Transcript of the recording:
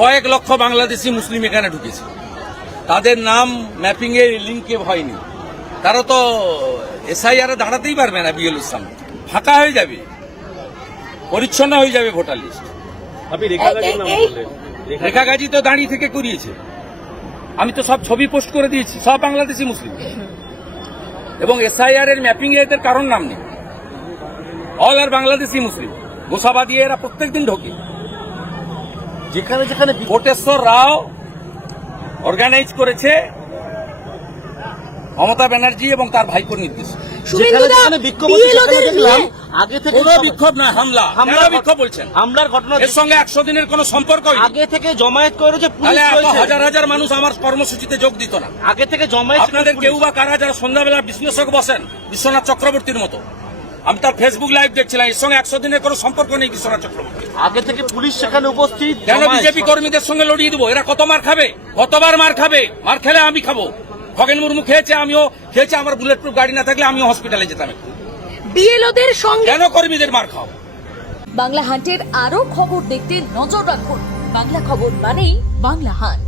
কয়েক লক্ষ বাংলাদেশি মুসলিম এখানে ঢুকেছে, তাদের নাম ম্যাপিং এর লিঙ্কে হয়নি, তারা তো এসআইআর দাঁড়াতেই পারবে না, বিএলওর সামনে ফাঁকা হয়ে যাবে, পরিচ্ছন্ন হয়ে যাবে ভোটার লিস্ট। আপনি রেখা গাজীর নাম বললেন, রেখা গাজী তো দাঁড়িয়ে থেকে করিয়েছে, আমি তো সব ছবি পোস্ট করে দিয়েছি, সব বাংলাদেশি মুসলিম। এবং এসআইআর এর ম্যাপিং এদের কারণ নাম নেই, অল আর বাংলাদেশি মুসলিম। গোসাবা দিয়ে এরা প্রত্যেকদিন ঢোকে। যেখানে যেখানে কোটেশ্বর রাও অর্গানাইজ করেছে মমতা ব্যানার্জি এবং তার ভাইপোর নির্দেশ। যেখানে যেখানে বিক্ষোভ হচ্ছে সেখানে দেখলাম আগে থেকে কোনো বিক্ষোভ না, হামলা। হামলার বিক্ষোভ বলছেন, হামলার ঘটনা এর সঙ্গে 100 দিনের কোনো সম্পর্ক আগে থেকে জমায়েত করেছে পুলিশ তাহলে এত রয়েছে। হাজার হাজার মানুষ আমার কর্মসূচিতে যোগ দিত না। আগে থেকে জমায়েত আপনাদের কেউ বা কারা যারা সন্ধ্যাবেলা বিশ্লেষক বসেন বিশ্বনাথ চক্রবর্তীর মতো, আমি তার ফেসবুক লাইভ দেখছিলাম, এর সঙ্গে 100 দিনের কোনো সম্পর্ক নেই বিশ্বনাথ চক্রবর্তী। আগে থেকে পুলিশ সেখানে উপস্থিত। কেন জমায়েত বিজেপি কর্মীদের সঙ্গে লড়িয়ে দেবো? এরা কত মার খাবে, কতবার মার খাবে, মার খেলে আমি খাবো। খগেন মুর্মু খেয়েছে, আমিও খেয়েছি, আমার বুলেট প্রুফ গাড়ি না থাকলে আমিও হসপিটালে যেতাম। বিএলওদের সঙ্গে কেন কর্মীদের মার খাও? বাংলা হান্টের আরো খবর দেখতে নজর রাখুন। বাংলা খবর মানেই বাংলা হান্ট।